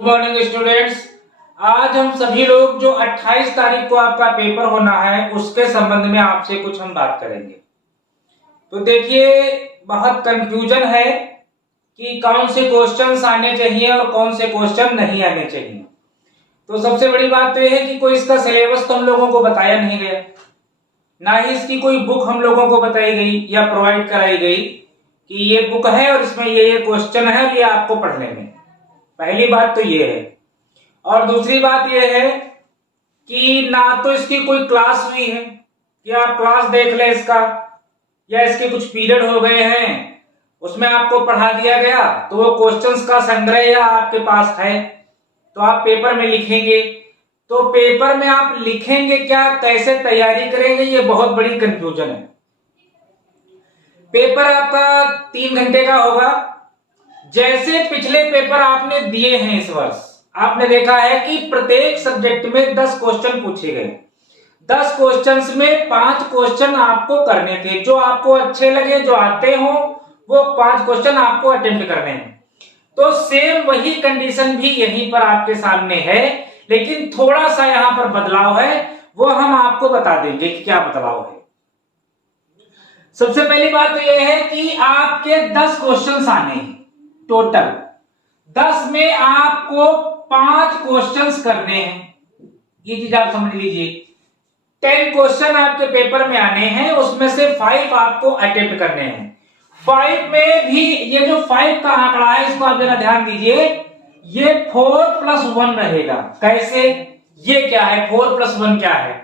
Good morning students. आज हम सभी लोग जो 28 तारीख को आपका पेपर होना है उसके संबंध में आपसे कुछ हम बात करेंगे। तो देखिए, बहुत कंफ्यूजन है कि कौन से क्वेश्चंस आने चाहिए और कौन से क्वेश्चन नहीं आने चाहिए। तो सबसे बड़ी बात तो यह है कि कोई इसका सिलेबस तो हम लोगों को बताया नहीं गया, ना ही इसकी कोई बुक हम लोगों को बताई गई या प्रोवाइड कराई गई कि ये बुक है और इसमें ये क्वेश्चन है और ये आपको पढ़ने में। पहली बात तो ये है। और दूसरी बात ये है कि ना तो इसकी कोई क्लास हुई है कि आप क्लास देख लें इसका, या इसके कुछ पीरियड हो गए हैं उसमें आपको पढ़ा दिया गया तो वो क्वेश्चंस का संग्रह या आपके पास है तो आप पेपर में लिखेंगे। तो पेपर में आप लिखेंगे क्या, कैसे तैयारी करेंगे, ये बहुत बड़ी कंफ्यूजन है। पेपर आपका 3 घंटे का होगा। जैसे पिछले पेपर आपने दिए हैं इस वर्ष, आपने देखा है कि प्रत्येक सब्जेक्ट में 10 क्वेश्चन पूछे गए। 10 क्वेश्चंस में 5 क्वेश्चन आपको करने थे, जो आपको अच्छे लगे, जो आते हो वो 5 क्वेश्चन आपको अटेम्प्ट करने हैं। तो सेम वही कंडीशन भी यहीं पर आपके सामने है, लेकिन थोड़ा सा यहां पर बदलाव है, वो हम आपको बता देंगे कि क्या बदलाव है। सबसे पहली बात तो यह है कि आपके 10 क्वेश्चंस आने हैं टोटल। 10 में आपको 5 क्वेश्चंस करने हैं, ये चीज आप समझ लीजिए। 10 क्वेश्चन आपके पेपर में आने हैं, उसमें से 5 आपको अटेम्प्ट करने हैं। 5 में भी ये जो 5 का आंकड़ा है इसको आप जरा ध्यान दीजिए, ये 4+1 रहेगा। कैसे, ये क्या है, 4+1 क्या है?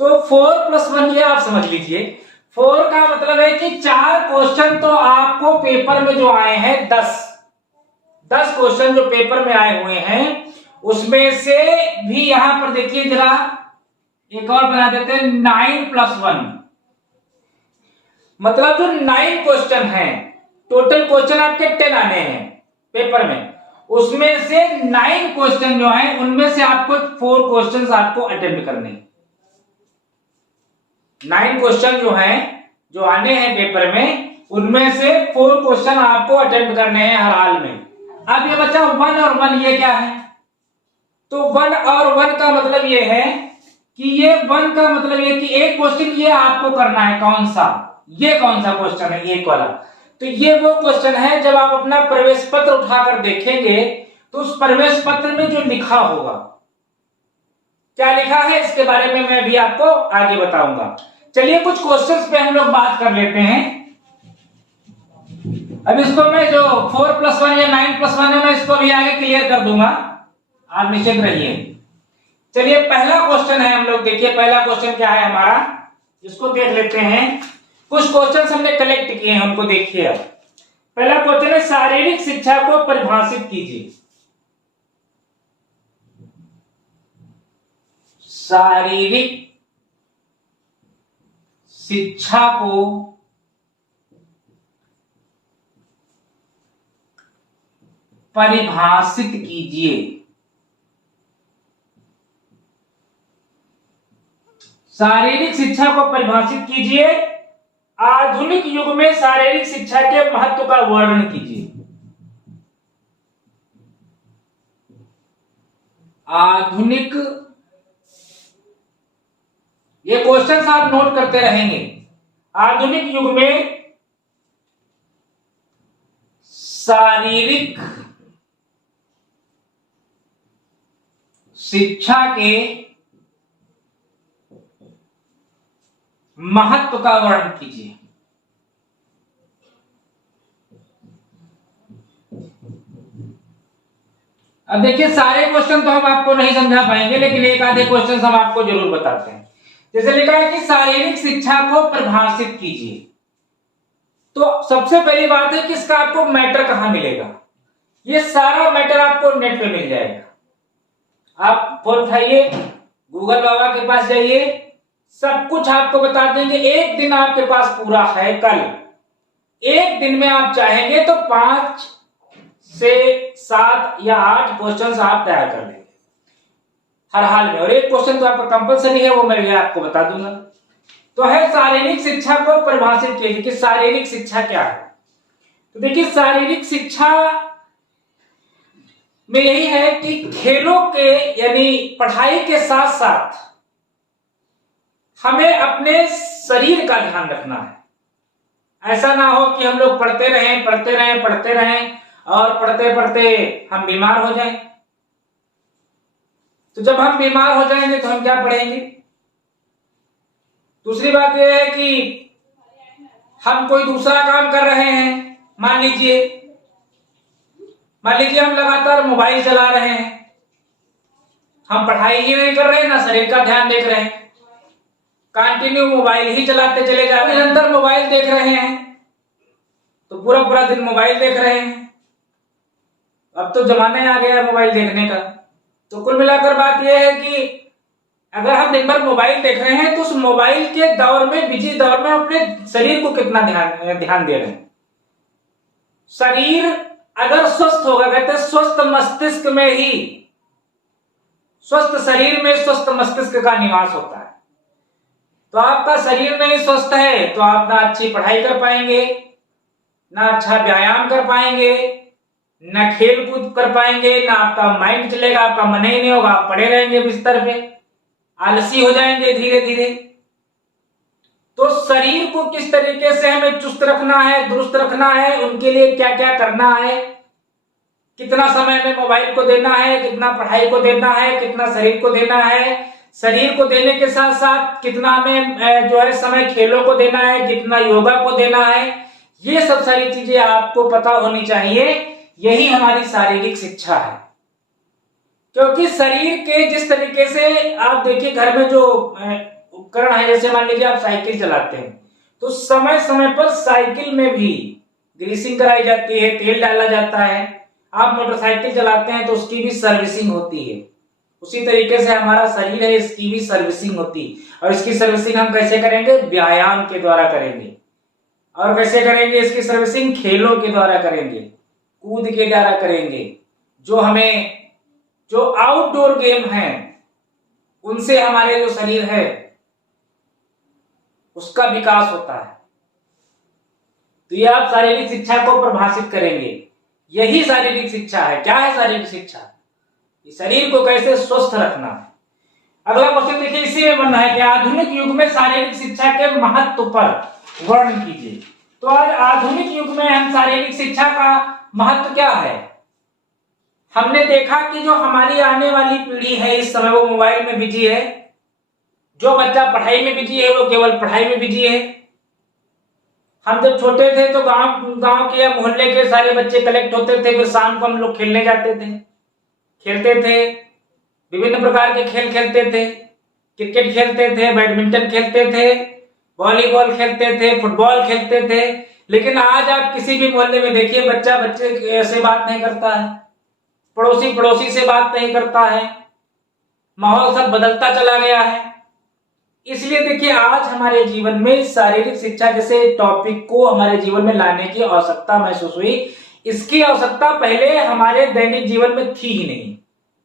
तो 4+1 ये आप समझ लीजिए। 4 का मतलब है कि 4 क्वेश्चन तो आपको पेपर में जो आए हैं 10 क्वेश्चन जो पेपर में आए हुए हैं उसमें से भी यहां पर देखिए जरा एक और बना देते हैं, 9+1 मतलब जो 9 क्वेश्चन हैं, टोटल क्वेश्चन आपके 10 आने हैं पेपर में, उसमें से 9 क्वेश्चन जो हैं उनमें से आपको 4 क्वेश्चन आपको अटेम्प्ट करने हैं। 9 क्वेश्चन जो हैं जो आने हैं पेपर में उनमें से 4 क्वेश्चन आपको अटेम्प्ट करने हैं हर हाल में। अब ये बच्चा 1 और 1 ये क्या है? तो 1 और 1 का मतलब ये है कि ये 1 का मतलब ये कि एक क्वेश्चन ये आपको करना है। कौन सा? ये कौन सा क्वेश्चन है? ये वाला। तो ये वो क्वेश्चन है जब आप अपना प्रवेश पत्र उठाकर देखेंगे तो उस प्रवेश पत्र में जो लिखा होगा, क्या लिखा है इसके बारे में मैं भी आपको आगे बताऊंगा। चलिए कुछ क्वेश्चंस पे हम लोग बात कर लेते हैं। अब इसको मैं जो 4+1 या 9+1 है मैं इसको भी आगे क्लियर कर दूंगा, आप निश्चित रहिए। चलिए पहला क्वेश्चन है, हम लोग देखिए पहला क्वेश्चन क्या है हमारा, इसको देख लेते हैं। कुछ क्वेश्चन हमने कलेक्ट किए हैं, उनको देखिए। अब पहला क्वेश्चन है, शारीरिक शिक्षा को परिभाषित कीजिए। शारीरिक शिक्षा को परिभाषित कीजिए। शारीरिक शिक्षा को परिभाषित कीजिए। आधुनिक युग में शारीरिक शिक्षा के महत्व का वर्णन कीजिए। आधुनिक, ये क्वेश्चंस आप नोट करते रहेंगे। आधुनिक युग में शारीरिक शिक्षा के महत्व का वर्णन कीजिए। अब देखिए सारे क्वेश्चन तो हम आपको नहीं समझा पाएंगे, लेकिन एक आधे क्वेश्चन हम आपको जरूर बताते हैं। जैसे लिखा है कि शारीरिक शिक्षा को परिभाषित कीजिए, तो सबसे पहली बात है कि इसका आपको मैटर कहां मिलेगा। ये सारा मैटर आपको नेट पे मिल जाएगा। आप फोन उठाइए, गूगल बाबा के पास जाइए, सब कुछ आपको बता देंगे। एक दिन आपके पास पूरा है, कल एक दिन में आप चाहेंगे तो 5 से 7 या 8 क्वेश्चंस आप तैयार कर लेंगे हर हाल में, और एक क्वेश्चन तो आपका कंपलसरी है, वो मैं भी आपको बता दूंगा। तो है शारीरिक शिक्षा को परिभाषित कीजिए कि शारीरिक शिक्षा क्या है। तो देखिए शारीरिक शिक्षा में यही है कि खेलों के यानी पढ़ाई के साथ साथ हमें अपने शरीर का ध्यान रखना है। ऐसा ना हो कि हम लोग पढ़ते रहें और पढ़ते पढ़ते हम बीमार हो जाएं। तो जब हम बीमार हो जाएंगे तो हम क्या पढ़ेंगे। दूसरी बात यह है कि हम कोई दूसरा काम कर रहे हैं, मान लीजिए हम लगातार मोबाइल चला रहे हैं, हम पढ़ाई ही नहीं कर रहे हैं ना शरीर का ध्यान देख रहे हैं, कंटिन्यू मोबाइल ही चलाते चले जा रहे हैं, निरंतर मोबाइल देख रहे हैं, तो पूरा पूरा दिन मोबाइल देख रहे हैं। अब तो जमाना ही आ गया है मोबाइल देखने का। तो कुल मिलाकर बात यह है कि अगर हम दिन भर मोबाइल देख रहे हैं तो उस मोबाइल के दौर में, बिजी दौर में अपने शरीर को कितना ध्यान दे रहे हैं। शरीर अगर स्वस्थ होगा, कहते हैं स्वस्थ मस्तिष्क में ही, स्वस्थ शरीर में स्वस्थ मस्तिष्क का निवास होता है। तो आपका शरीर नहीं स्वस्थ है तो आप ना अच्छी पढ़ाई कर पाएंगे, ना अच्छा व्यायाम कर पाएंगे, ना खेल कूद कर पाएंगे, ना आपका माइंड चलेगा, आपका मन ही नहीं होगा, आप पड़े रहेंगे बिस्तर पे, आलसी हो जाएंगे धीरे धीरे। तो शरीर को किस तरीके से हमें चुस्त रखना है, दुरुस्त रखना है, उनके लिए क्या क्या करना है, कितना समय में मोबाइल को देना है, कितना पढ़ाई को देना है, कितना शरीर को देना है, शरीर को देने के साथ साथ कितना हमें जो है समय खेलों को देना है, कितना योगा को देना है, ये सब सारी चीजें आपको पता होनी चाहिए। यही हमारी शारीरिक शिक्षा है। क्योंकि शरीर के जिस तरीके से आप देखिए घर में जो उपकरण है, जैसे मान लीजिए आप साइकिल चलाते हैं तो समय समय पर साइकिल में भी ग्रीसिंग कराई जाती है, तेल डाला जाता है। आप मोटरसाइकिल चलाते हैं तो उसकी भी सर्विसिंग होती है। उसी तरीके से हमारा शरीर है, इसकी भी सर्विसिंग होती है। और इसकी सर्विसिंग हम कैसे करेंगे? व्यायाम के द्वारा करेंगे। और कैसे करेंगे इसकी सर्विसिंग? खेलों के द्वारा करेंगे, कूद के द्वारा करेंगे। जो आउटडोर गेम हैं उनसे हमारे जो शरीर है उसका विकास होता है। तो ये आप शारीरिक शिक्षा को परिभाषित करेंगे। यही शारीरिक शिक्षा है। क्या है शारीरिक शिक्षा? शरीर को कैसे स्वस्थ रखना है। अगला क्वेश्चन देखिए, इसी में बनना है कि आधुनिक युग में शारीरिक शिक्षा के महत्व पर वर्णन कीजिए। तो आज आधुनिक युग में हम शारीरिक शिक्षा का महत्व क्या है, हमने देखा कि जो हमारी आने वाली पीढ़ी है इस समय वो मोबाइल में बिजी है। जो बच्चा पढ़ाई में बिजी है वो केवल पढ़ाई में बिजी है। हम जब छोटे थे तो गांव के या मोहल्ले के सारे बच्चे कलेक्ट होते थे, फिर शाम को हम लोग खेलने जाते थे, खेलते थे, विभिन्न प्रकार के खेल खेलते थे। क्रिकेट खेलते थे, बैडमिंटन खेलते थे, वॉलीबॉल खेलते थे, फुटबॉल खेलते थे। लेकिन आज आप किसी भी मोहल्ले में देखिए बच्चा बच्चे से बात नहीं करता है, पड़ोसी से बात नहीं करता है। माहौल सब बदलता चला गया है। इसलिए देखिए आज हमारे जीवन में शारीरिक शिक्षा जैसे टॉपिक को हमारे जीवन में लाने की आवश्यकता महसूस हुई। इसकी आवश्यकता पहले हमारे दैनिक जीवन में थी ही नहीं,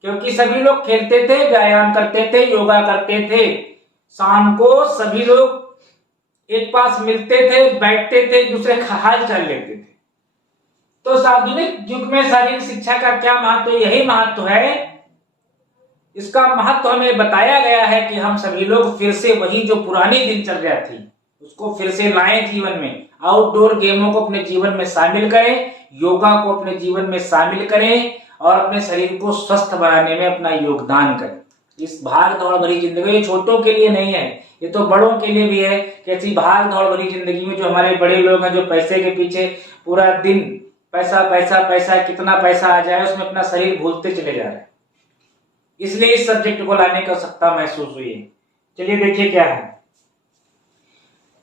क्योंकि सभी लोग खेलते थे, व्यायाम करते थे, योगा करते थे। शाम को सभी लोग एक पास मिलते थे, बैठते थे, दूसरे का हाल चाल लेते थे। तो आधुनिक युग में शारीरिक शिक्षा का क्या महत्व? यही महत्व है। इसका महत्व हमें बताया गया है कि हम सभी लोग फिर से वही जो पुरानी दिनचर्या थी उसको फिर से लाएं जीवन में। आउटडोर गेमों को अपने जीवन में शामिल करें, योगा को अपने जीवन में शामिल करें और अपने शरीर को स्वस्थ बनाने में अपना योगदान करें। इस भाग दौड़ भरी जिंदगी, ये छोटों के लिए नहीं है, ये तो बड़ों के लिए भी है। कैसी भाग दौड़ भरी जिंदगी में जो हमारे बड़े लोग हैं, जो पैसे के पीछे पूरा दिन पैसा पैसा पैसा, कितना पैसा आ जाए उसमें अपना शरीर भूलते चले जा रहे हैं। इसलिए इस सब्जेक्ट को लाने की आवश्यकता महसूस हुई है। चलिए देखिए क्या है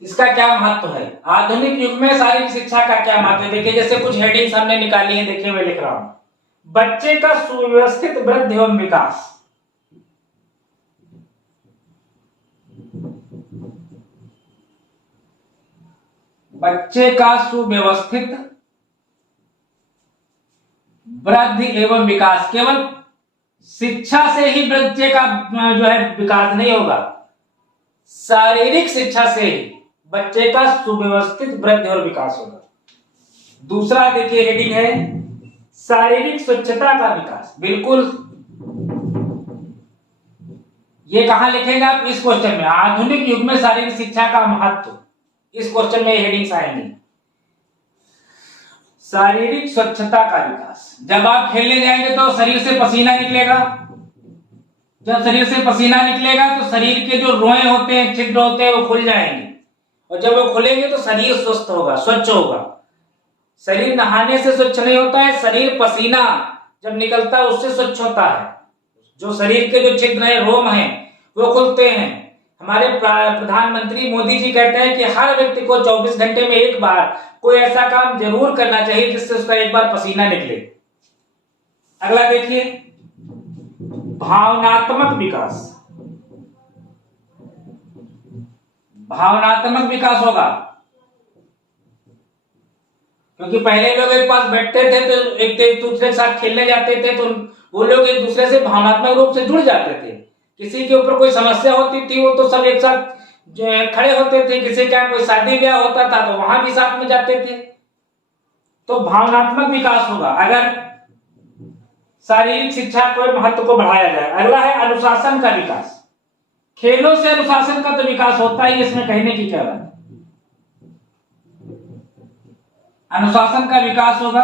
इसका, क्या महत्व है। आधुनिक युग में शारीरिक शिक्षा का क्या महत्व है। देखिए जैसे कुछ हेडिंग्स हमने निकाली है, देखिए मैं लिख रहा हूं। बच्चे का सुव्यवस्थित वृद्धि एवं विकास, बच्चे का सुव्यवस्थित वृद्धि एवं विकास। केवल शिक्षा से ही बच्चे का जो है विकास नहीं होगा, शारीरिक शिक्षा से ही बच्चे का सुव्यवस्थित वृद्धि और विकास होगा। दूसरा देखिए हेडिंग है, शारीरिक स्वच्छता का विकास, बिल्कुल। ये कहां लिखेंगे आप? इस क्वेश्चन में, आधुनिक युग में शारीरिक शिक्षा का महत्व, इस क्वेश्चन में हेडिंग्स आएंगे। शारीरिक स्वच्छता का विकास, जब आप खेलने जाएंगे तो शरीर से पसीना निकलेगा, जब शरीर से पसीना निकलेगा तो शरीर के जो रोए होते हैं, छिद्र होते हैं, वो खुल जाएंगे, और जब वो खुलेंगे तो शरीर स्वस्थ होगा, स्वच्छ होगा। शरीर नहाने से स्वच्छ नहीं होता है, शरीर पसीना जब निकलता है उससे स्वच्छ होता है। जो शरीर के जो छिद्र है, रोम है, वो खुलते हैं। हमारे प्रधानमंत्री मोदी जी कहते हैं कि हर व्यक्ति को 24 घंटे में एक बार कोई ऐसा काम जरूर करना चाहिए जिससे उसका एक बार पसीना निकले। अगला देखिए, भावनात्मक विकास। भावनात्मक विकास होगा, क्योंकि पहले लोग एक पास बैठते थे तो एक दूसरे के साथ खेलने जाते थे, तो वो लोग एक दूसरे से भावनात्मक रूप से जुड़ जाते थे। किसी के ऊपर कोई समस्या होती थी, वो तो सब एक साथ खड़े होते थे। किसी का कोई शादी ब्याह होता था तो वहां भी साथ में जाते थे। तो भावनात्मक विकास होगा अगर शारीरिक शिक्षा को महत्व को बढ़ाया जाए। अगला है अनुशासन का विकास। खेलों से अनुशासन का तो विकास होता ही, इसमें कहने की क्या बात है। अनुशासन का विकास होगा।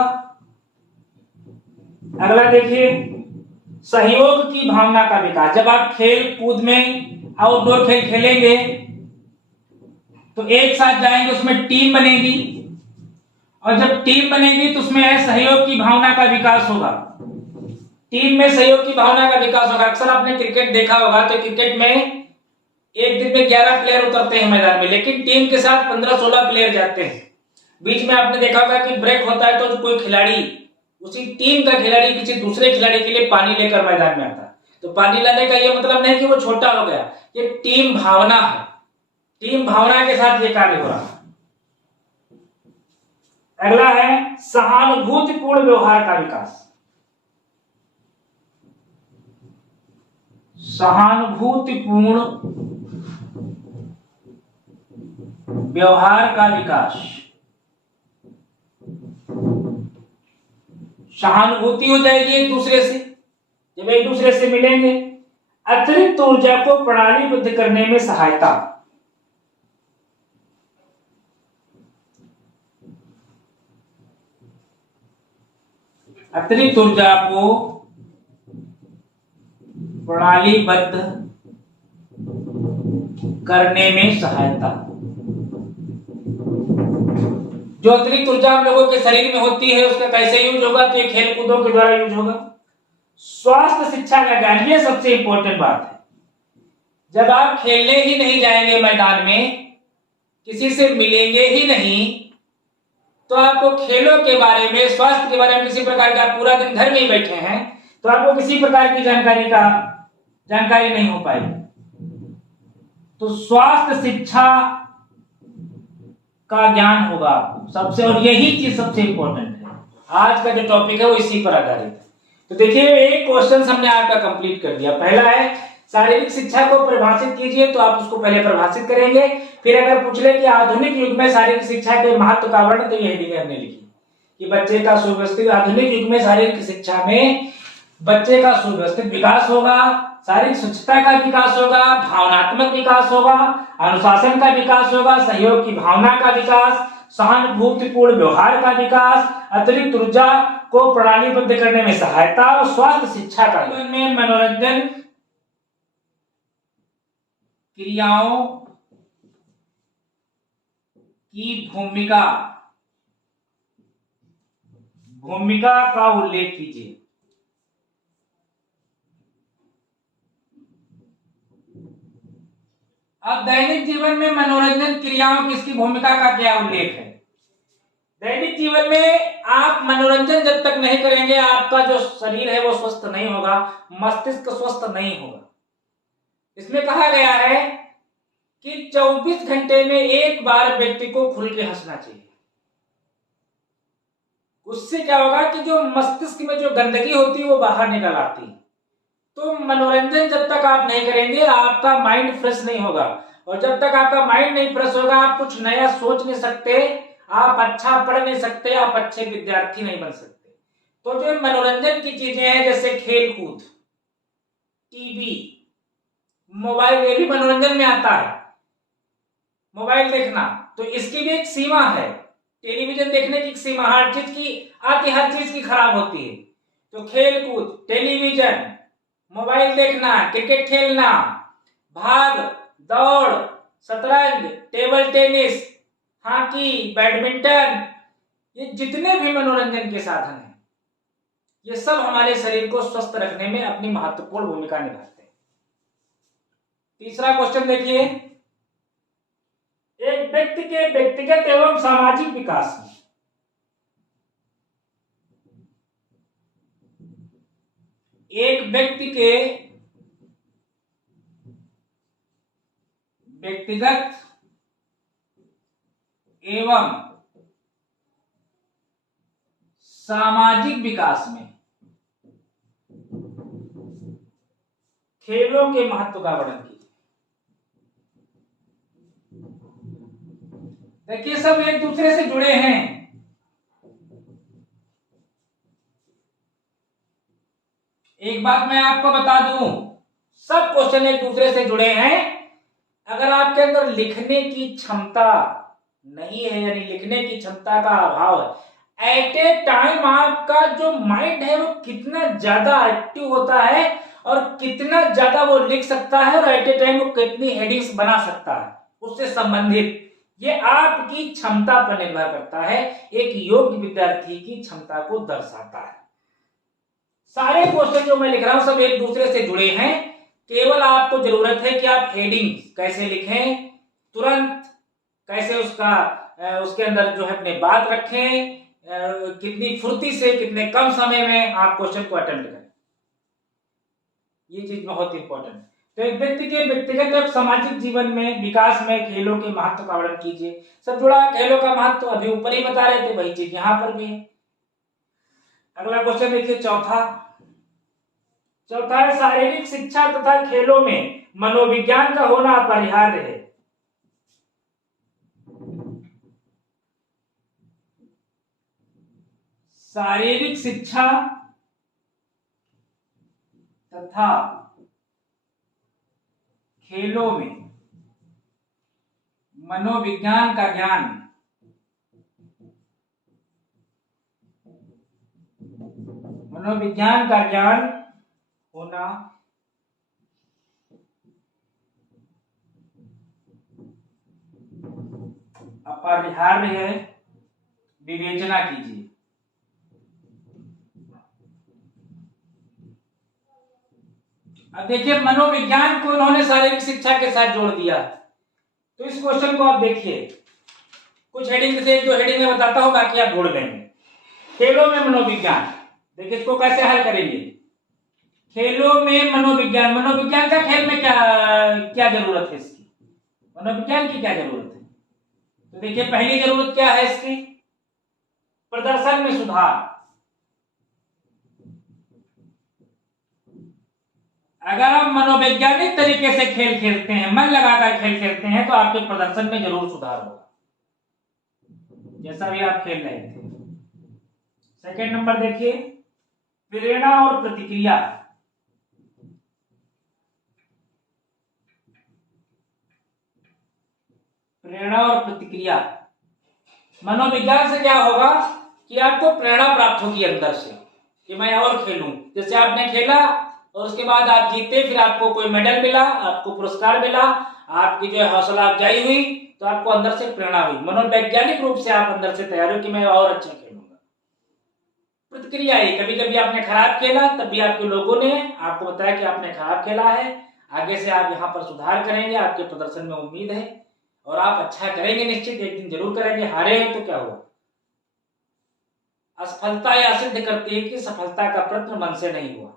अगला देखिए, सहयोग की भावना का विकास। जब आप खेल कूद में आउटडोर खेल खेलेंगे तो एक साथ जाएंगे, उसमें टीम बनेगी, और जब टीम बनेगी तो उसमें सहयोग की भावना का विकास होगा। टीम में सहयोग की भावना का विकास होगा। अक्सर आपने क्रिकेट देखा होगा, तो क्रिकेट में एक दिन में 11 प्लेयर उतरते हैं मैदान में, लेकिन टीम के साथ 15-16 प्लेयर जाते हैं। बीच में आपने देखा होगा कि ब्रेक होता है तो कोई खिलाड़ी, उसी टीम का खिलाड़ी किसी दूसरे खिलाड़ी के लिए पानी लेकर मैदान में आता है। तो पानी लाने का ये मतलब नहीं कि वो छोटा हो गया, ये टीम भावना है। टीम भावना के साथ ये कार्य हो रहा है। अगला है सहानुभूतिपूर्ण व्यवहार का विकास। सहानुभूतिपूर्ण व्यवहार का विकास। सहानुभूति हो जाएगी एक दूसरे से, जब एक दूसरे से मिलेंगे। अतिरिक्त ऊर्जा को प्रणालीबद्ध करने में सहायता। अतिरिक्त ऊर्जा को प्रणालीबद्ध करने में सहायता। जो अतिरिक्त ऊर्जा हम लोगों के शरीर में होती है उसका कैसे यूज होगा? तो ये खेल कूदों के द्वारा यूज होगा। स्वास्थ्य शिक्षा का ज्ञान, ये सबसे इंपॉर्टेंट बात है। जब आप खेलने ही नहीं जाएंगे मैदान में, किसी से मिलेंगे ही नहीं, तो आपको खेलों के बारे में, स्वास्थ्य के बारे में किसी प्रकार का, पूरा दिन घर में ही बैठे हैं तो आपको किसी प्रकार की जानकारी नहीं हो पाएगी। तो स्वास्थ्य शिक्षा का ज्ञान होगा सबसे, और यही चीज सबसे इंपॉर्टेंट है। आज का जो टॉपिक है वो इसी पर आधारित है। तो देखिए, एक क्वेश्चन हमने आपका कंप्लीट कर दिया। पहला है शारीरिक शिक्षा को परिभाषित कीजिए, तो आप उसको पहले परिभाषित करेंगे। फिर अगर पूछ ले कि आधुनिक युग में शारीरिक शिक्षा के महत्व का वर्णन, तो ये हेडिंग हमने लिखी कि बच्चे का सुव्यवस्थित, आधुनिक युग में शारीरिक शिक्षा में बच्चे का सुव्यवस्थित विकास होगा, शारीरिक स्वच्छता का विकास होगा, भावनात्मक विकास होगा, अनुशासन का विकास होगा, सहयोग की भावना का विकास, सहानुभूतिपूर्ण व्यवहार का विकास, अतिरिक्त ऊर्जा को प्रणालीबद्ध करने में सहायता, और स्वास्थ्य शिक्षा का में मनोरंजन क्रियाओं की भूमिका का उल्लेख कीजिए। अब दैनिक जीवन में मनोरंजन क्रियाओं की इसकी भूमिका का क्या उल्लेख है? दैनिक जीवन में आप मनोरंजन जब तक नहीं करेंगे, आपका जो शरीर है वो स्वस्थ नहीं होगा, मस्तिष्क स्वस्थ नहीं होगा। इसमें कहा गया है कि 24 घंटे में एक बार व्यक्ति को खुल के हंसना चाहिए। उससे क्या होगा कि जो मस्तिष्क में जो गंदगी होती है वो बाहर निकल आती है। तो मनोरंजन जब तक आप नहीं करेंगे, आपका माइंड फ्रेश नहीं होगा, और जब तक आपका माइंड नहीं फ्रेश होगा, आप कुछ नया सोच नहीं सकते, आप अच्छा पढ़ नहीं सकते, आप अच्छे विद्यार्थी नहीं बन सकते। तो जो मनोरंजन की चीजें हैं जैसे खेल कूद, टीवी, मोबाइल, ये भी मनोरंजन में आता है। मोबाइल देखना, तो इसकी भी एक सीमा है। टेलीविजन देखने की एक सीमा, हर चीज की आती, हर चीज की खराब होती है। तो खेल कूद, टेलीविजन, मोबाइल देखना, क्रिकेट खेलना, भाग दौड़, शतरंज, टेबल टेनिस, हॉकी, बैडमिंटन, ये जितने भी मनोरंजन के साधन हैं, ये सब हमारे शरीर को स्वस्थ रखने में अपनी महत्वपूर्ण भूमिका निभाते हैं। तीसरा क्वेश्चन देखिए, एक व्यक्ति के व्यक्तिगत एवं सामाजिक विकास में एक व्यक्ति के व्यक्तिगत एवं सामाजिक विकास में खेलों के महत्व का वर्णन कीजिए। देखिए सब एक दूसरे से जुड़े हैं। एक बात मैं आपको बता दूं, सब क्वेश्चन एक दूसरे से जुड़े हैं। अगर आपके अंदर लिखने की क्षमता नहीं है, यानी लिखने की क्षमता का अभाव है, एट ए टाइम आपका जो माइंड है वो कितना ज्यादा एक्टिव होता है और कितना ज्यादा वो लिख सकता है और एट ए टाइम वो कितनी हेडिंग्स बना सकता है उससे संबंधित, ये आपकी क्षमता पर निर्भर करता है। एक योग्य विद्यार्थी की क्षमता को दर्शाता है। सारे क्वेश्चन जो मैं लिख रहा हूं सब एक दूसरे से जुड़े हैं। केवल आपको जरूरत है कि आप हेडिंग कैसे लिखें, तुरंत कैसे उसके अंदर जो है अपने बात रखें, कितनी फुर्ती से, कितने कम समय में आप क्वेश्चन को अटेम्प्ट करें, ये चीज बहुत इंपॉर्टेंट है। तो एक व्यक्ति के व्यक्तिगत और सामाजिक जीवन में विकास में खेलों के महत्व का वर्णन कीजिए। सब जुड़ा, खेलों का महत्व अभी ऊपर ही बता रहे थे, वही चीज यहां पर भी है। अगला क्वेश्चन देखिए, चौथा है शारीरिक शिक्षा तथा खेलों में मनोविज्ञान का होना अपरिहार्य है। शारीरिक शिक्षा तथा खेलों में मनोविज्ञान का ज्ञान होना अपरिहार्य है, विवेचना कीजिए। अब देखिए मनोविज्ञान को उन्होंने शारीरिक शिक्षा के साथ जोड़ दिया। तो इस क्वेश्चन को आप देखिए, कुछ हेडिंग से, एक दो हेडिंग में बताता हूं, बाकी आप जोड़ लेंगे। खेलों में मनोविज्ञान, देखिए इसको कैसे हल करेंगे। खेलों में मनोविज्ञान, मनोविज्ञान का खेल में क्या जरूरत है इसकी, मनोविज्ञान की क्या जरूरत है। तो देखिए पहली जरूरत क्या है इसकी, प्रदर्शन में सुधार। अगर आप मनोवैज्ञानिक तरीके से खेल खेलते हैं, मन लगाकर खेल खेलते हैं, तो आपके प्रदर्शन में जरूर सुधार होगा, जैसा भी आप खेल रहे थे। सेकंड नंबर देखिए, प्रेरणा और प्रतिक्रिया। प्रेरणा और प्रतिक्रिया, मनोविज्ञान से क्या होगा कि आपको प्रेरणा प्राप्त होगी अंदर से कि मैं और खेलूं। जैसे आपने खेला और उसके बाद आप जीते, फिर आपको कोई मेडल मिला, आपको पुरस्कार मिला, आपकी जो है हौसला अफजाई हुई, तो आपको अंदर से प्रेरणा हुई। मनोवैज्ञानिक रूप से आप अंदर से तैयार हो कि मैं और अच्छा खेलूंगा। प्रतिक्रिया ही, कभी कभी आपने खराब खेला, तब भी आपके लोगों ने आपको बताया कि आपने खराब खेला है, आगे से आप यहाँ पर सुधार करेंगे, आपके प्रदर्शन में उम्मीद है और आप अच्छा करेंगे, निश्चित एक दिन जरूर करेंगे। हारे हैं तो क्या हुआ, असफलता यह सिद्ध करती है कि सफलता का प्रयत्न मन से नहीं हुआ।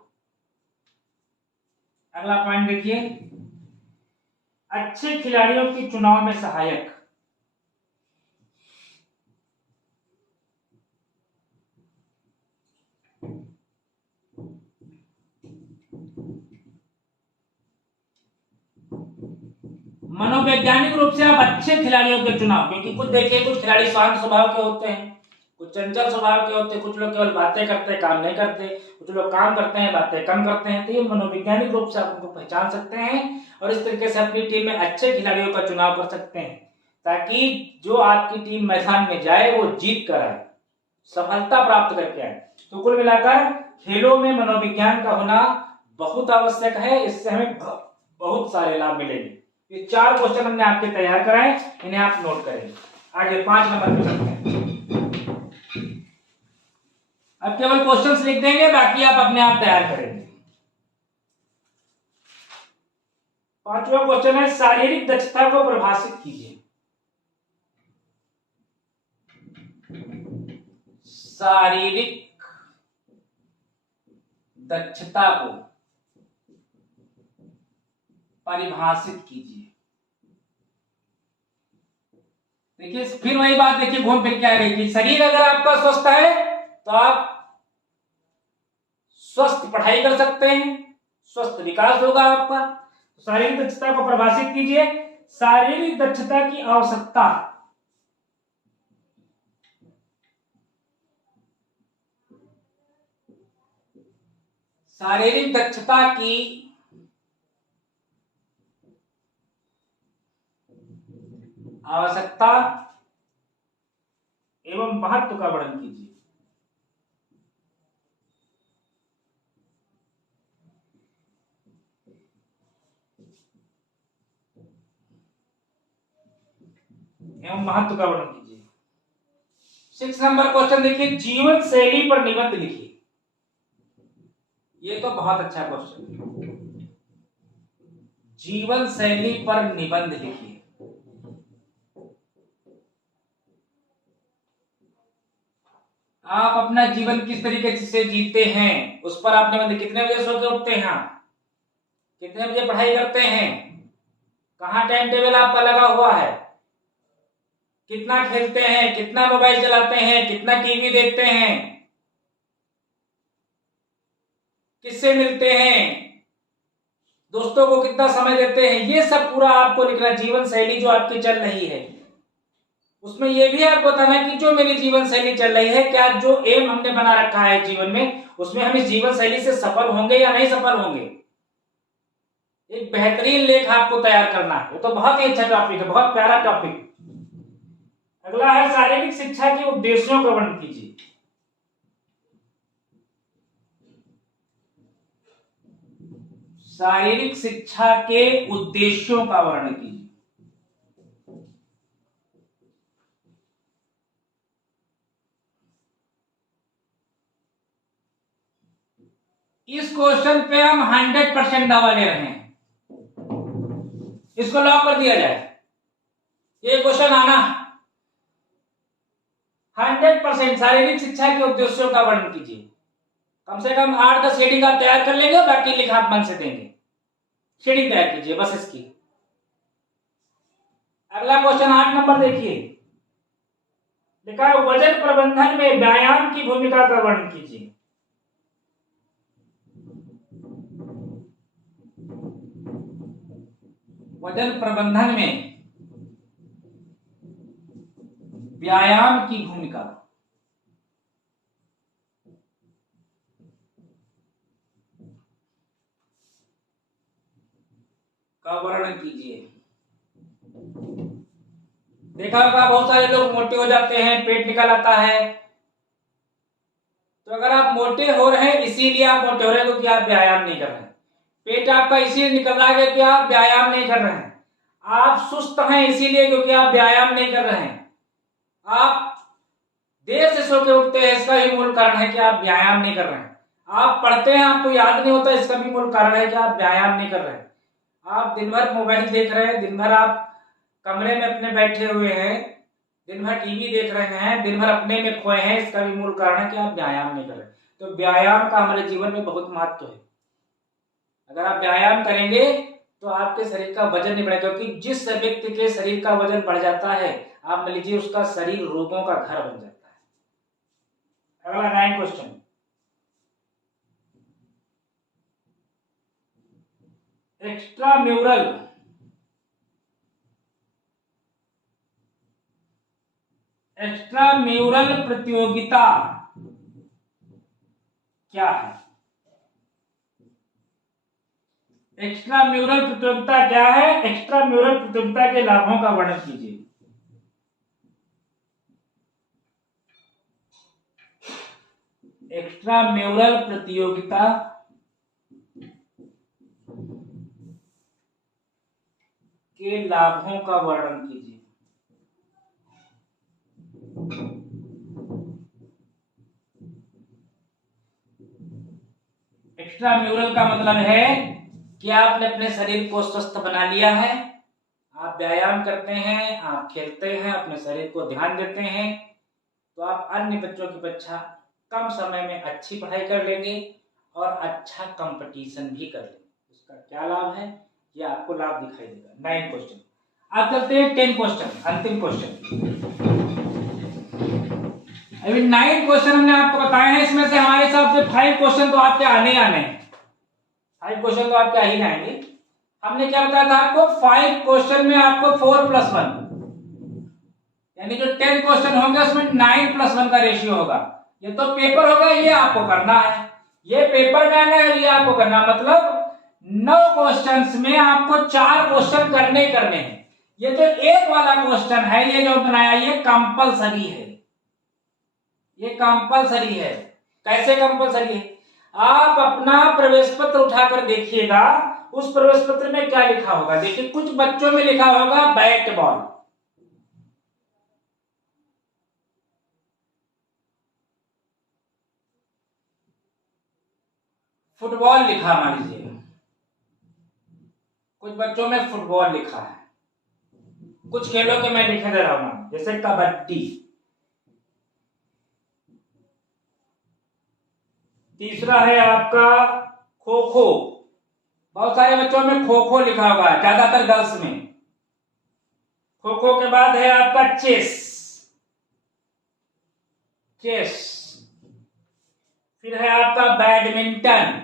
अगला पॉइंट देखिए, अच्छे खिलाड़ियों की चुनाव में सहायक। मनोवैज्ञानिक रूप से आप अच्छे खिलाड़ियों के चुनाव, क्योंकि कुछ देखिए कुछ खिलाड़ी शांत स्वभाव के होते हैं, कुछ कुछ चंचल स्वभाव के होते हैं, कुछ लोग केवल बातें करते हैं, काम नहीं करते, कुछ लोग काम करते हैं, बातें कम करते हैं। तो ये मनोवैज्ञानिक रूप से आप उनको पहचान सकते हैं और इस तरीके से अपनी टीम में अच्छे खिलाड़ियों का चुनाव कर सकते हैं, ताकि जो आपकी टीम मैदान में जाए वो जीत कर आए, सफलता प्राप्त करके आए। तो कुल मिलाकर खेलों में मनोविज्ञान का होना बहुत आवश्यक है, इससे हमें बहुत सारे लाभ मिलेंगे। ये 4 क्वेश्चन हमने आपके तैयार कराए, इन्हें आप नोट करें। आगे 5 नंबर पे चलते हैं। अब केवल क्वेश्चंस लिख देंगे, बाकी आप अपने आप तैयार करेंगे। 5वां क्वेश्चन है, शारीरिक दक्षता को परिभाषित कीजिए। शारीरिक दक्षता को परिभाषित कीजिए। देखिए फिर वही बात, देखिए घूम फिर के आ गई कि शरीर अगर आपका स्वस्थ है तो आप स्वस्थ पढ़ाई कर सकते हैं, स्वस्थ विकास होगा आपका। शारीरिक दक्षता को परिभाषित कीजिए। शारीरिक दक्षता की आवश्यकता शारीरिक दक्षता की आवश्यकता एवं महत्व का वर्णन कीजिए। एवं महत्व का वर्णन कीजिए। 6 नंबर क्वेश्चन देखिए, जीवन शैली पर निबंध लिखिए। ये तो बहुत अच्छा क्वेश्चन है। जीवन शैली पर निबंध लिखिए। आप अपना जीवन किस तरीके से जीते हैं उस पर आप निबंध, कितने बजे सो के उठते हैं आप, कितने बजे पढ़ाई करते हैं, कहाँ टाइम टेबल आपका लगा हुआ है, कितना खेलते हैं, कितना मोबाइल चलाते हैं, कितना टीवी देखते हैं, किससे मिलते हैं, दोस्तों को कितना समय देते हैं, ये सब पूरा आपको लिखना। जीवन शैली जो आपकी चल रही है उसमें ये भी आपको बताना कि जो मेरी जीवन शैली चल रही है, क्या जो एम हमने बना रखा है जीवन में, उसमें हम इस जीवन शैली से सफल होंगे या नहीं सफल होंगे। एक बेहतरीन लेख आपको तैयार करना है। तो बहुत ही अच्छा टॉपिक है, बहुत प्यारा टॉपिक। अगला है, शारीरिक शिक्षा के उद्देश्यों का वर्णन कीजिए। शारीरिक शिक्षा के उद्देश्यों का वर्णन कीजिए। इस क्वेश्चन पे हम 100% दवा ले रहे हैं, इसको लॉक कर दिया जाए। ये क्वेश्चन आना 100%। शारीरिक शिक्षा के उद्देश्यों का वर्णन कीजिए। कम से कम 8-10 हेडिंग आप तैयार कर लेंगे, बाकी लिखा आप मन से देंगे। हेडिंग तैयार कीजिए बस इसकी। अगला क्वेश्चन 8 नंबर देखिए, लिखा है वजन प्रबंधन में व्यायाम की भूमिका का वर्णन कीजिए। वजन प्रबंधन में व्यायाम की भूमिका का वर्णन कीजिए। देखा होगा बहुत सारे लोग मोटे हो जाते हैं, पेट निकल आता है। तो अगर आप मोटे हो रहे हैं इसीलिए आप मोटे हो रहे हैं क्योंकि आप व्यायाम नहीं कर रहे हैं। पेट आपका इसीलिए निकल रहा है कि आप व्यायाम नहीं कर रहे हैं। आप सुस्त हैं इसीलिए क्योंकि आप व्यायाम नहीं कर रहे हैं। आप देर से सो के उठते हैं, इसका भी मूल कारण है कि आप व्यायाम नहीं कर रहे हैं। आप पढ़ते हैं, आपको याद नहीं होता, इसका भी मूल कारण है कि आप व्यायाम नहीं कर रहे हैं। आप दिन भर मोबाइल देख रहे हैं, दिन भर आप कमरे में अपने बैठे हुए हैं, दिन भर टीवी देख रहे हैं, दिन भर अपने में खोए हैं, इसका भी मूल कारण है कि आप व्यायाम नहीं कर रहे। तो व्यायाम का हमारे जीवन में बहुत महत्व है। अगर आप व्यायाम करेंगे तो आपके शरीर का वजन नहीं बढ़ेगा, क्योंकि जिस व्यक्ति के शरीर का वजन बढ़ जाता है, आप मान लीजिए उसका शरीर रोगों का घर बन जाता है। अगला 9 क्वेश्चन, एक्स्ट्राम्यूरल प्रतियोगिता क्या है? एक्स्ट्राम्यूरल प्रतियोगिता क्या है? एक्स्ट्राम्यूरल प्रतियोगिता के लाभों का वर्णन कीजिए। एक्स्ट्राम्यूरल प्रतियोगिता के लाभों का वर्णन कीजिए। एक्स्ट्राम्यूरल का मतलब है कि आपने अपने शरीर को स्वस्थ बना लिया है, आप व्यायाम करते हैं, आप खेलते हैं, अपने शरीर को ध्यान देते हैं, तो आप अन्य बच्चों की अपेक्षा कम समय में अच्छी पढ़ाई कर लेंगे और अच्छा कंपटीशन भी कर लेंगे। उसका क्या लाभ है, ये आपको लाभ दिखाई देगा। 9 क्वेश्चन। अब चलते हैं 10 क्वेश्चन, अंतिम क्वेश्चन। अभी 9 क्वेश्चन हमने आपको बताए हैं, इसमें से हमारे हिसाब से 5 क्वेश्चन तो आपके आने हैं। 5 क्वेश्चन तो आपके आ ही जाएंगे। हमने क्या बताया था आपको? 5 क्वेश्चन में आपको 4+1 यानी जो 10 क्वेश्चन होंगे उसमें 9+1 का रेशियो होगा। ये तो पेपर होगा, ये आपको करना है, ये पेपर में आना है, ये आपको करना, मतलब 9 क्वेश्चंस में आपको 4 क्वेश्चन करने हैं। ये जो एक वाला क्वेश्चन है, ये जो बनाया, ये कंपलसरी है, ये कंपलसरी है। कैसे कंपलसरी है? आप अपना प्रवेश पत्र उठाकर देखिएगा, उस प्रवेश पत्र में क्या लिखा होगा। देखिए, कुछ बच्चों में लिखा होगा बैट बॉल, फुटबॉल लिखा, मान लीजिए कुछ बच्चों में फुटबॉल लिखा है। कुछ खेलों के मैं लिखे दे रहा हूं नाम, जैसे कबड्डी। तीसरा है आपका खो खो, बहुत सारे बच्चों में खो खो लिखा हुआ है, ज्यादातर गर्ल्स में। खो खो के बाद है आपका चेस, फिर है आपका बैडमिंटन।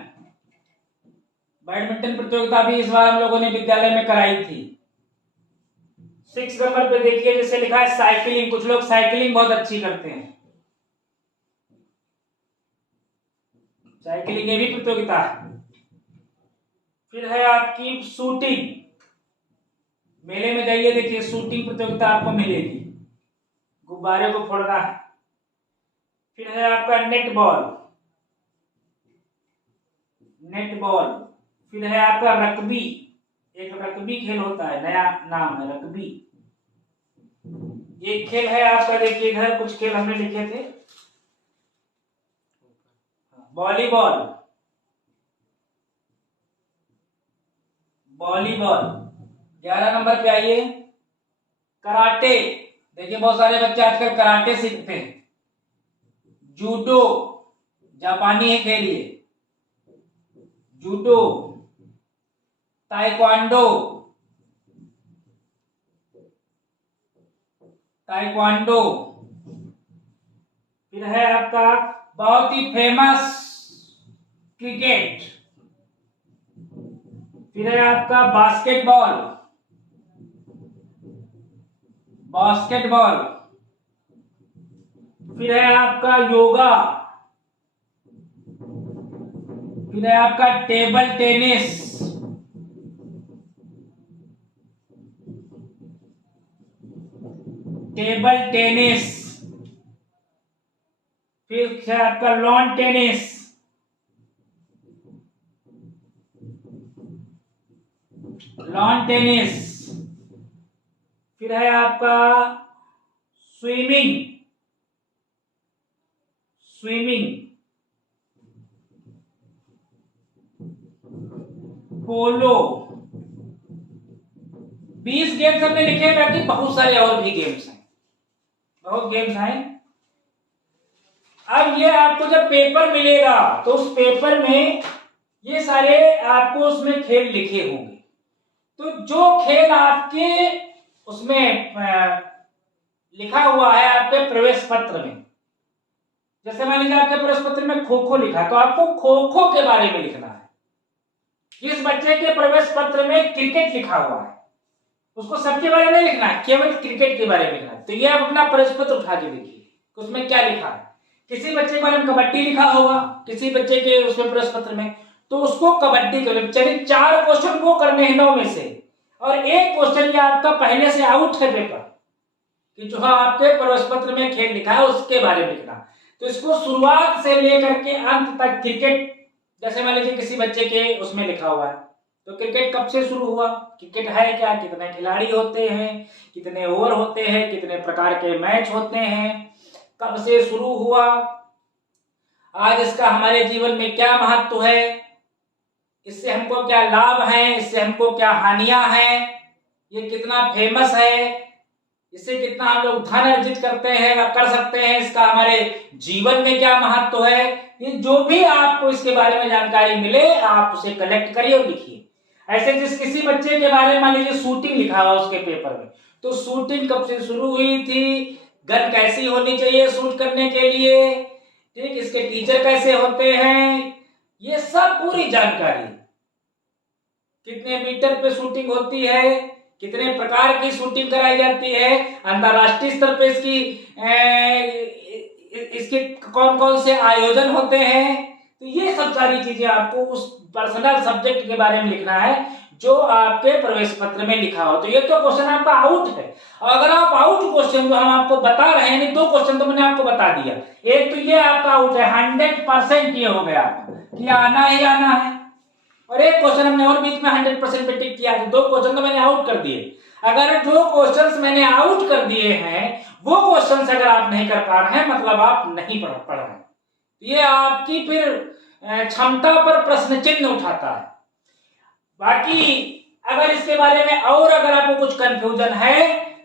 बैडमिंटन प्रतियोगिता भी इस बार हम लोगों ने विद्यालय में कराई थी। 6 नंबर पे देखिए, जैसे लिखा है साइकिलिंग, कुछ लोग साइकिलिंग बहुत अच्छी करते हैं, साइकिलिंग ये भी प्रतियोगिता है। फिर है आपकी शूटिंग, मेले में जाइए देखिए शूटिंग प्रतियोगिता आपको मिलेगी, गुब्बारे को फोड़ना है। फिर है आपका नेटबॉल, फिर है आपका रग्बी, एक रग्बी खेल होता है, नया नाम है रग्बी। एक खेल है आपका, देखिए इधर कुछ खेल हमने लिखे थे, वॉलीबॉल, 11 नंबर पे आइए कराटे, देखिए बहुत सारे बच्चे आजकल कराटे सीखते हैं। जूडो, जापानी है खेल ये, जूडो, ताइक्वांडो, फिर है आपका बहुत ही फेमस क्रिकेट, फिर है आपका बास्केटबॉल, फिर है आपका योगा, फिर है आपका टेबल टेनिस, फिर है आपका लॉन टेनिस, फिर है आपका स्विमिंग, पोलो। 20 गेम्स हमने लिखे हैं, बाकी बहुत सारे और भी गेम्स हैं, बहुत गेम्स हैं। अब ये आपको जब पेपर मिलेगा तो उस पेपर में ये सारे आपको उसमें खेल लिखे होंगे, तो जो खेल आपके उसमें लिखा हुआ है आपके प्रवेश पत्र में, जैसे मान लीजिए आपके प्रवेश पत्र में खो खो लिखा, तो आपको खो खो के बारे में लिखना है। जिस बच्चे के प्रवेश पत्र में क्रिकेट लिखा हुआ है उसको सबके बारे में लिखना है, केवल क्रिकेट के बारे में लिखना है। तो ये आप अपना प्रश्न पत्र उठा के देखिए उसमें क्या लिखा है। किसी बच्चे के बारे में कबड्डी लिखा होगा, किसी बच्चे के उसमें प्रश्न पत्र में, तो उसको कबड्डी के, चलिए 4 क्वेश्चन वो करने हैं 9 में से, और एक क्वेश्चन ये आपका पहले से आउट है पेपर कि जो आपके प्रश्न पत्र में खेल लिखा है उसके बारे में लिखना। तो इसको शुरुआत से लेकर के अंत तक क्रिकेट, जैसे मान लीजिए किसी बच्चे के उसमें लिखा हुआ है तो क्रिकेट कब से शुरू हुआ, क्रिकेट है क्या, कितने खिलाड़ी होते हैं, कितने ओवर होते हैं, कितने प्रकार के मैच होते हैं, कब से शुरू हुआ, आज इसका हमारे जीवन में क्या महत्व है, इससे हमको क्या लाभ है, इससे हमको क्या हानियां हैं, ये कितना फेमस है, इससे कितना हम लोग धन अर्जित करते हैं या कर सकते हैं, इसका हमारे जीवन में क्या महत्व है। ये जो भी आपको इसके बारे में जानकारी मिले आप उसे कलेक्ट करिए और लिखिए। ऐसे जिस किसी बच्चे के बारे में मान लीजिए शूटिंग लिखा हुआ उसके पेपर में, तो शूटिंग कब से शुरू हुई थी, गन कैसी होनी चाहिए शूट करने के लिए, ठीक, इसके टीचर कैसे होते हैं, ये सब पूरी जानकारी, कितने मीटर पे शूटिंग होती है, कितने प्रकार की शूटिंग कराई जाती है, अंतरराष्ट्रीय स्तर पे इसके कौन कौन से आयोजन होते हैं। तो ये सब सारी चीजें आपको उस पर्सनल सब्जेक्ट के बारे में लिखना है जो आपके प्रवेश पत्र में लिखा हो। तो ये तो क्वेश्चन आपका आउट है। और अगर आप आउट क्वेश्चन जो हम आपको बता रहे हैं, 2 क्वेश्चन तो मैंने आपको बता दिया, एक तो ये आपका आउट है, 100% ये हो गया कि आना ही आना है, और एक क्वेश्चन हमने और बीच में 100% पे टिक किया, 2 क्वेश्चन तो मैंने आउट कर दिए। अगर जो क्वेश्चंस मैंने आउट कर दिए हैं वो क्वेश्चंस अगर आप नहीं कर पा रहे हैं मतलब आप नहीं पढ़ रहे हैं, ये आपकी फिर क्षमता पर प्रश्न चिन्ह उठाता है। बाकी अगर इसके बारे में और अगर आपको कुछ कंफ्यूजन है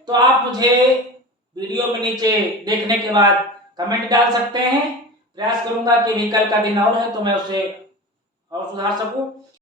तो आप मुझे वीडियो में नीचे देखने के बाद कमेंट डाल सकते हैं। प्रयास करूंगा कि कल का दिन और है तो मैं उसे और सुधार सकूं।